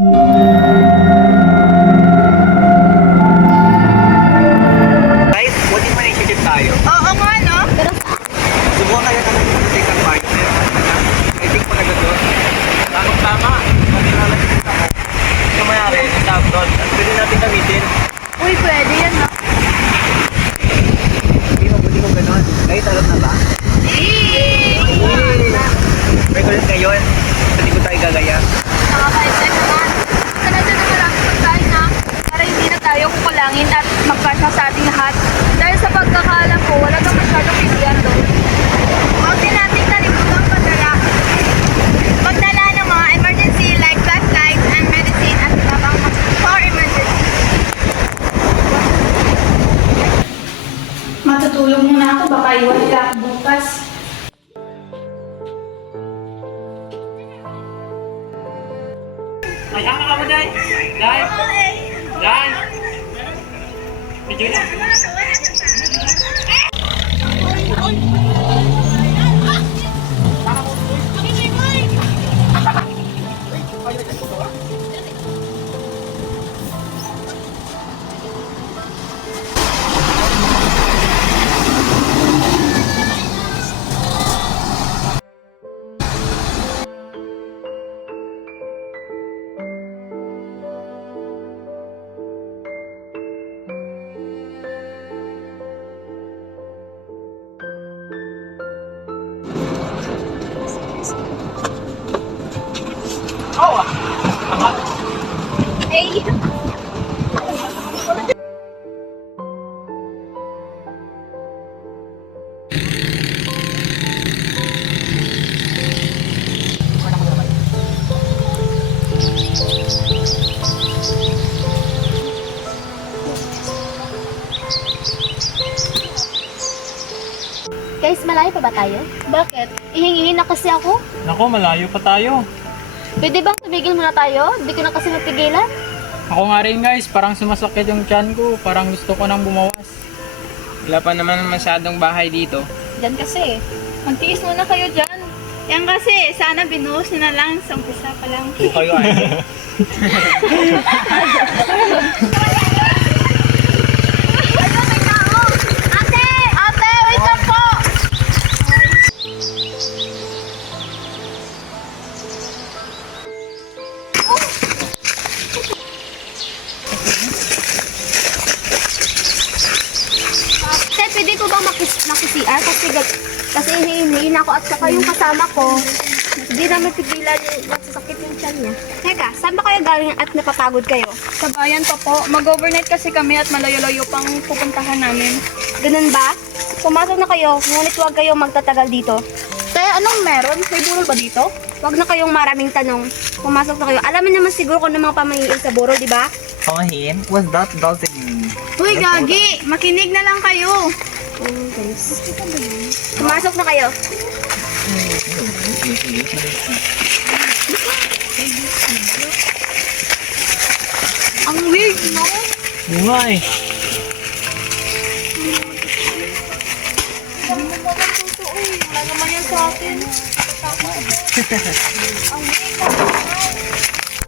Guys, what if maniship tayo? Oo nga, no? Pero Subukan kaya naman dito sa isang partner. I think mo na doon. Tama. Manilalagay ako. Yung mayari, yung tablet. At pwede natin gamitin. uy, pwede yan, no? Hindi mo ganon. Guys, alam na ba? Record ngayon. Sa likod tayo gagaya. Nakaka-excite naman. Kanadyan na maraming pagkain na para hindi na tayo kukulangin at magkasya sa ating lahat. Dahil sa pagkakaalam ko, wala kang masyadong pilihan doon. Huwag din natin kalimutang magdala. Magdala ng mga emergency like flashlights and medicine at tabang for emergency. Matutulog muna ako, baka iwan nila ako bukas. Ay, haka ka mo, Day! Day! Day! Medyo na. Hey! Guys, malayo pa ba tayo? Bakit? Ihingihin na kasi ako. Nako, malayo pa tayo. Pwede bang tumigil muna tayo? Hindi ko na kasi mapigilan. Ako nga rin, guys. Parang sumasakit yung tiyan ko. Parang gusto ko nang bumawas. Wala pa naman masyadong bahay dito. Diyan kasi. Magtiis muna kayo dyan. Yan kasi, sana binuhos nyo na lang sa umpisa pa lang. Kung kayo ay. Ate! Ate, wait lang po! Ate, pwede ko bang makisiar? Kasi hinihingihin ako at saka yung kasama ko. Hindi na mapigilan yung nagsasakit yung tiyan niya. Teka, saan ba kayo galing at napapagod kayo? Sa bayan pa po. Mag-overnight kasi kami at malayo-layo pang pupuntahan namin. Ganun ba? Pumasok na kayo, ngunit huwag kayong magtatagal dito. Te, anong meron? May burol ba dito? Huwag na kayong maraming tanong. Pumasok na kayo. Alam mo naman siguro kung ano mga pamahiin sa burol, di ba? Pangahin? What's that doesn't mean? Uy, Gagi! Makinig na lang kayo! Pumasok na kayo. Ang weird, no? Bungay. Ang naman totoo eh. Wala naman yan sa atin. Ang weird na naman.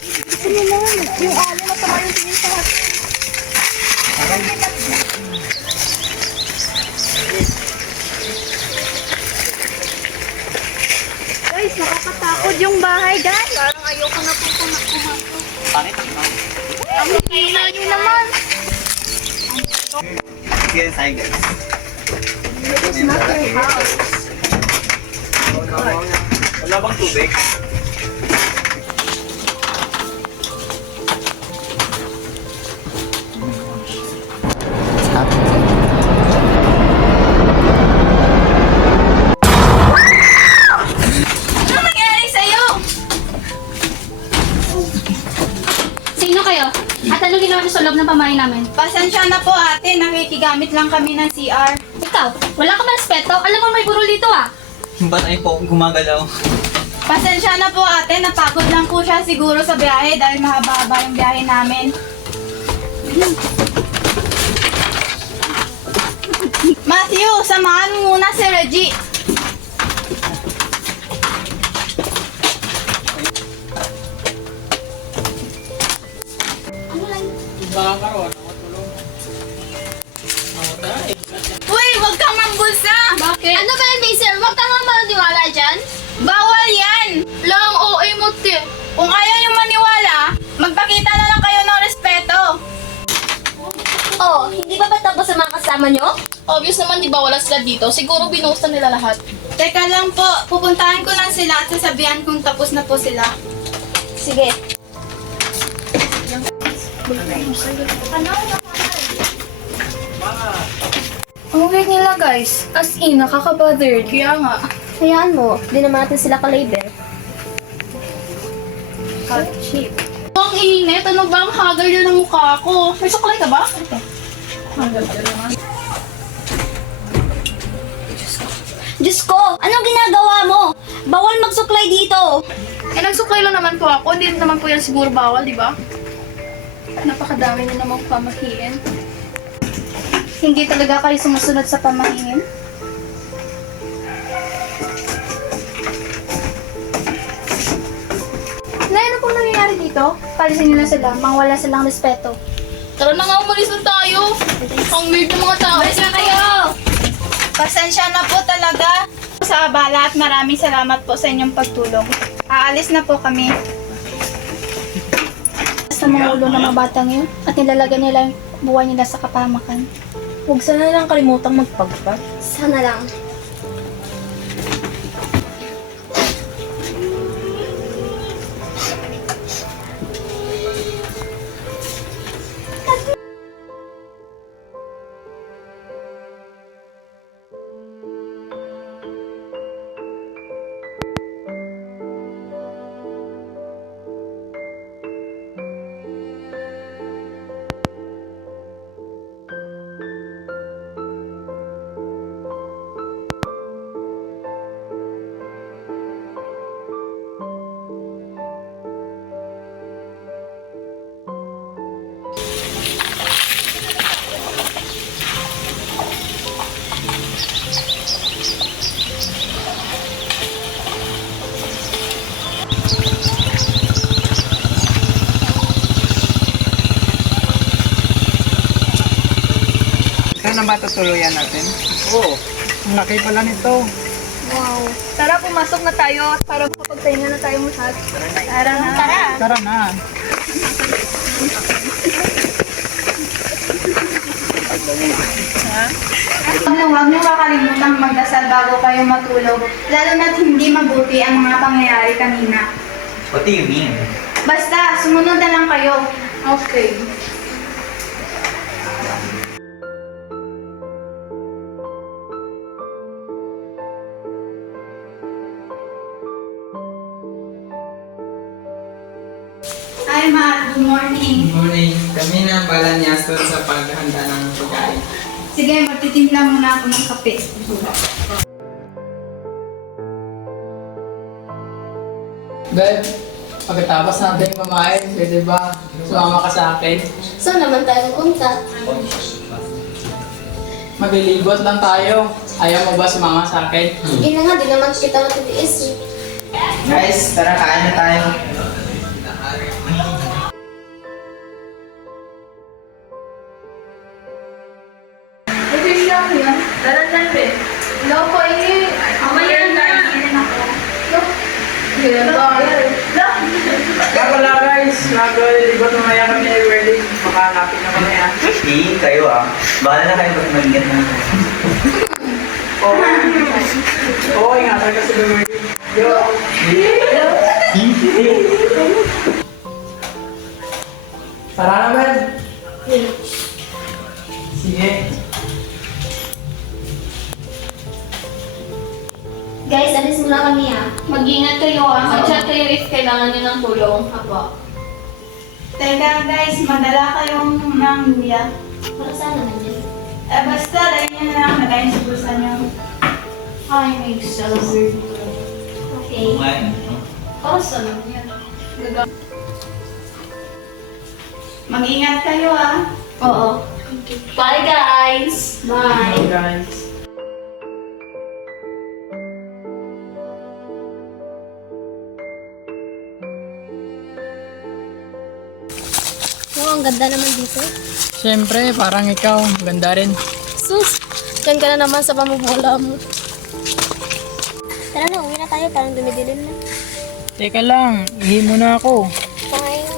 Gusto naman. Yung alo na tama yung tingin sa atin. Guys, nakakatakot yung bahay, guys. Parang ayoko na po pumasok. Pangit ang mga. Ang hina nyo naman. Yes, hi guys. It's not your house. Wala bang tubig? Ano nangyari sa'yo? Sino kayo? At anong ginawa niyo sa loob ng pamahay namin? Pasensya na po ate, nakikigamit lang kami ng CR. Ikaw, wala ka ba respeto? Alam mo may burol dito ah. Yung ba't ay po gumagalaw? Pasensya na po ate, napagod lang po siya siguro sa biyahe dahil mahaba-haba yung biyahe namin. Matthew, samahan mo muna si Reggie. Magkakaroon ako tulong. Ako tayo. Uy, wag kang mambulsa! Bakit? Ano ba yan, Mason? Huwag ka nga maniwala dyan. Bawal yan! Lang OA mo, te. Kung ayaw yung maniwala, magpakita na lang kayo ng respeto. Oh, hindi ba ba tapos sa mga kasama nyo? Obvious naman, di ba wala sila dito? Siguro binusta nila lahat. Teka lang po, pupuntahan ko lang sila at sasabihan kung tapos na po sila. Sige. Ang weird nila guys. As in, nakaka-bothered. Kaya nga. Hayaan mo, di naman natin sila ka-label. Cheap. Ang init, ano ba ang hagal yun ng mukha ko? May suklay ka ba? Ito. Diyos ko, anong ginagawa mo? Bawal magsuklay dito. Eh, nagsuklay lang naman po ako. Hindi naman po yan siguro bawal, di ba? Napakadami niyo namang pamahiin. Hindi talaga kayo sumusunod sa pamahiin? Nay, ano pong nangyayari dito? Palisin nila sila, mawala silang respeto. Tara na nga, umalis na tayo. Ang weird ng mga tao. Umalis na kayo! Pasensya na po talaga sa abala at maraming salamat po sa inyong pagtulong. Aalis na po kami. Sa mga ulo ng mga batang yun at nilalagay nila yung buhay nila sa kapamakan. Huwag sana lang kalimutang magpagpag. Sana lang. Ito na ba tutuluyan natin? Oo. Ang laki pala nito. Wow. Tara, pumasok na tayo para makapagpahinga na tayo lahat. Tara na. Tara. Tara na. Huwag niyo kakalimutan magdasal bago kayo matulog. Lalo na't hindi mabuti ang mga pangyayari kanina. What do you mean? Basta, sumunod na lang kayo. Okay. Hi, Ma. Good morning. Good morning. Kami na balanyas doon sa paghahanda ng pagkain. Sige, magtitimpla muna ako ng kape. Babe, pagkatapos natin kumain, pwede ba sumama ka sa akin? Saan naman tayo pupunta? Maglilibot lang tayo. Ayaw mo ba sumama sa akin? Sige na nga, di naman kita matitiis. Guys, tara kain na tayo. Okay lang yan. Dalan rin. Hello po, ini. Mamaya na. Look. Kaya pala guys, naglilibot mamaya kami ni wedding. Makahanapin na kami ha. Hindi, kayo Bahala na kayo ba't mag-ingat na. Oo, ingatan ka sa wedding. Yo! Tara naman! Sige. Guys, alis muna kami ah. Mag-ingat kayo Mag-chat kayo if kailangan nyo ng tulong. Apo. Teka guys, madala kayong mangya. Para saan naman yan? Basta, dahil nyo na lang nalayin sa bulsa nyo. Ay, may celebrate. Okay. Para saan yan? Mag-ingat kayo Oo. Bye guys! Bye! Hello guys. ang ganda naman dito. Siyempre, parang ikaw, ganda rin. Sus, dyan ka na naman sa pamumula mo. Tara na, uwi na tayo. Parang dumidilim na. Teka lang, ihi muna ako. Fine.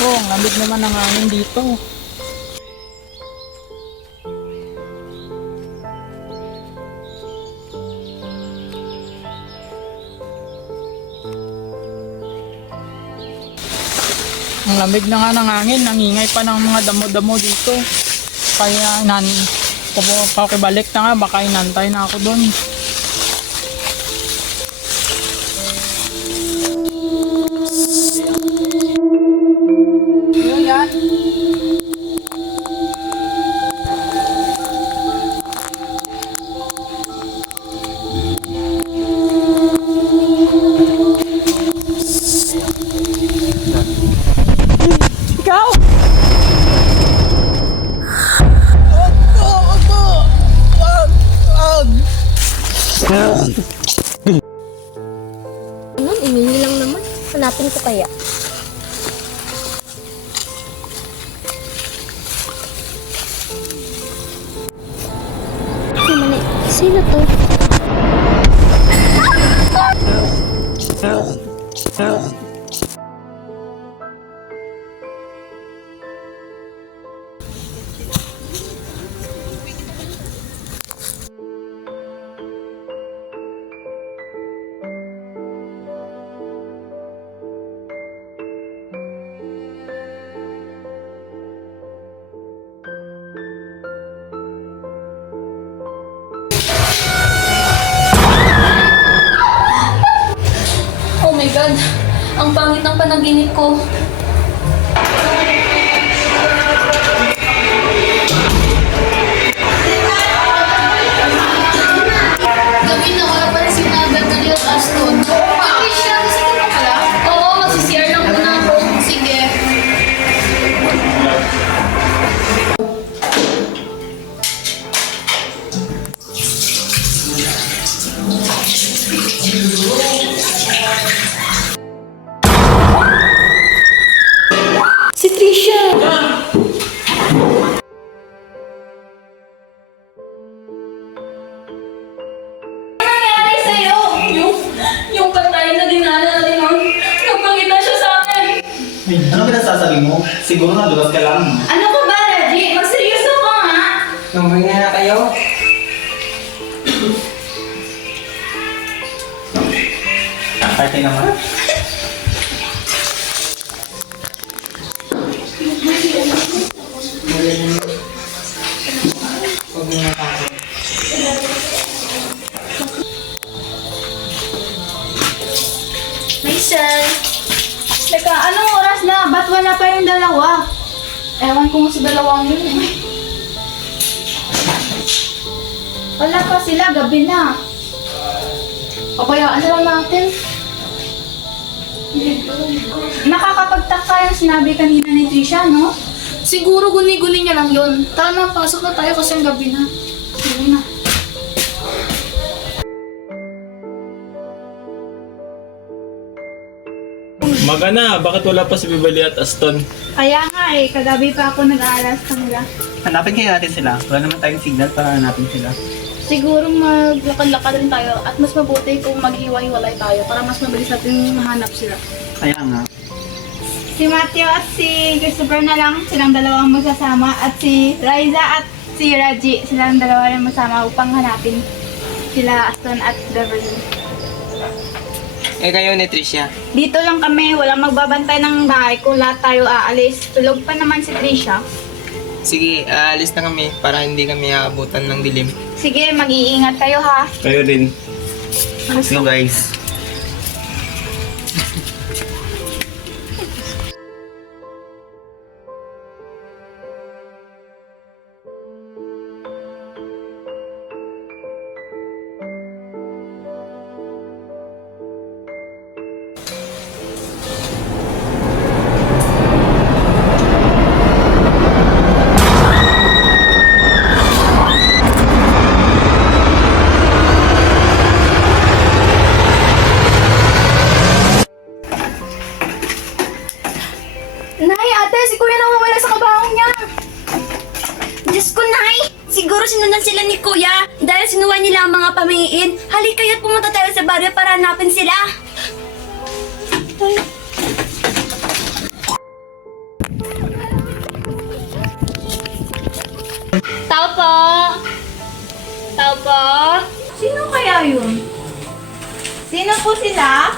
Oh, ang lamig naman ng hangin dito. Ang lamig na nga ng hangin, ang ingay pa ng mga damo-damo dito. Kaya pakibalik na nga, baka inantay na ako doon. Yun yan. Ikaw! Ano, imingi lang naman. Hanapin ko kaya. Sino to? Oh my God! Ang pangit ng panaginip ko. Gabi na wala pa rin sinabi na Leo Aston. Bakit siya? Gusto mo pala? Oo, mag-CR lang muna ako. Sige. Si Trisha! Ano nangyari sa'yo? Yung patay na dinala na limang, nagpangita siya sa akin. Ano pinasasabi mo? Siguro nadulas ka lang. Ano ko ba, Reggie? Magseryoso ka nga. Namahinga na kayo. Parte naman. Huwag mo natakot. Mason! Teka, anong oras na? Ba't wala pa yung dalawa? Ewan ko sa dalawang yun eh. Wala pa sila, gabi na. Pabayaan na lang natin. Nakakapagtaka yung sinabi kanina ni Trisha, no? Siguro guni-guni niya lang yun. Tara na, pasok na tayo kasi ang gabi na. Sige na. Umaga na, bakit wala pa si Bibali at Aston? Kaya nga eh, kagabi pa ako nag-aalas kanila. Hanapin kaya natin sila. Wala naman tayong signal para hanapin sila. Siguro maglakad-lakad rin tayo at mas mabuti kung maghiwa-hiwalay tayo para mas mabilis natin mahanap sila. Kaya nga. Si Matthew at si Christopher na lang, silang dalawang magsasama at si Liza at si Raji, silang dalawa rin masama upang hanapin sila Aston at Beverly. Eh kayo ni Tricia. Dito lang kami, walang magbabantay ng bahay kung lahat tayo aalis. Tulog pa naman si Trisha. Sige, aalis na kami para hindi kami aabutan ng dilim. Sige, mag-iingat kayo ha. Kayo din. Let's go guys. sinundan sila ni Kuya dahil sinuwa nila ang mga pamingin. Halika kayo't pumunta tayo sa baryo para hanapin sila. Tao po! Tao po! Sino kaya yun? Sino po sila?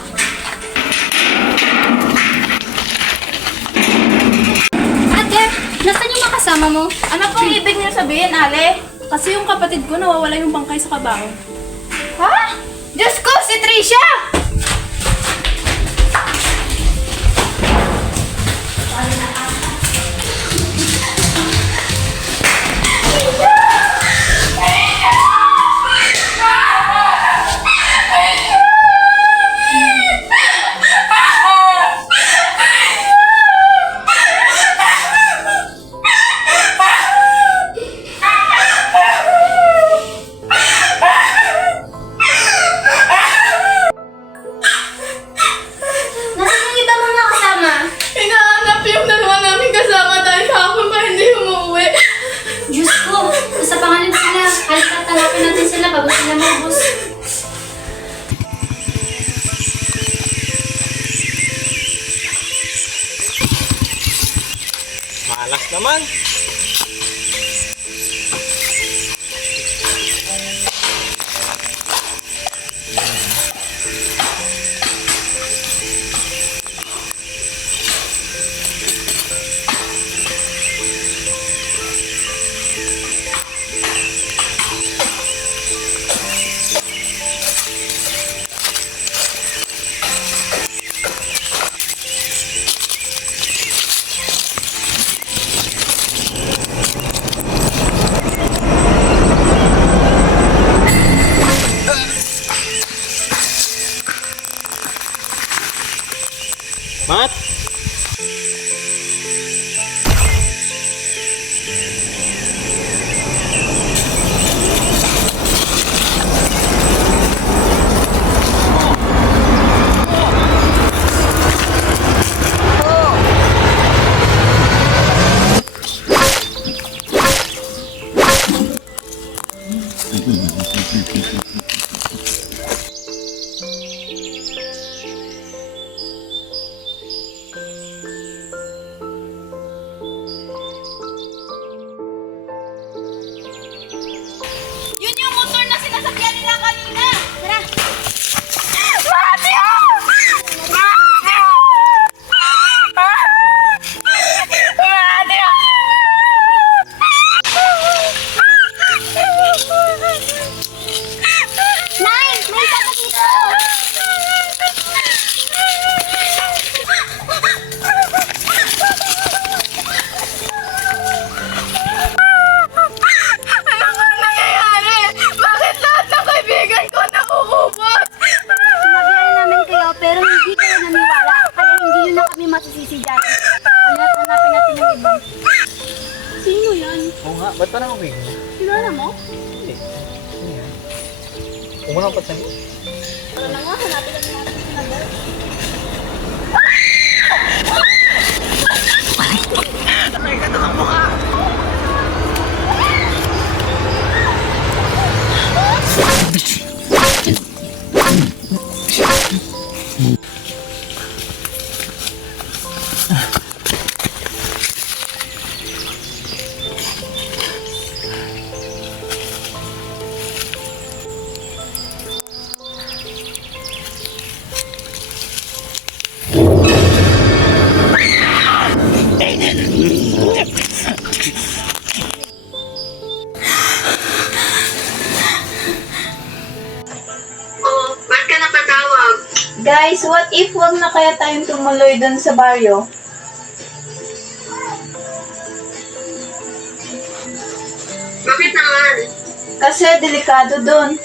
Ate, nasaan yung makasama mo? Ano pong ibig niyo sabihin, Ale? Kasi yung kapatid ko nawawala yung bangkay sa kabaho. Ha? Diyos ko, si Trisha! Nasaan yung iba mga kasama? Hinahanap yung dalawa namin kasama dahil kahapon pa hindi umuwi. Diyos ko, nasa pangalan sila. Halika, tanapin natin sila bago sila maubos. Malas naman. Mat? Yun yung motor na sinasakyan nila kanina! Tara! Nay! May isa pa dito! Ano ba nangyayari? Bakit lahat ng kaibigan ko nakukubot? Sinabihan namin kayo pero hindi kayo naniwala. Kaya hindi yun na kami masisisi dyan. Hanapin natin yung iba. Sino yan? Oo nga, ba't parang uwi? Kilala mo? Hindi. Ano yan? Umunang pa sa'yo? Tara na nga, hanapin natin sila girl. Guys, what if wag na kaya tayong tumuloy dun sa baryo? Bakit naman? Kasi delikado dun.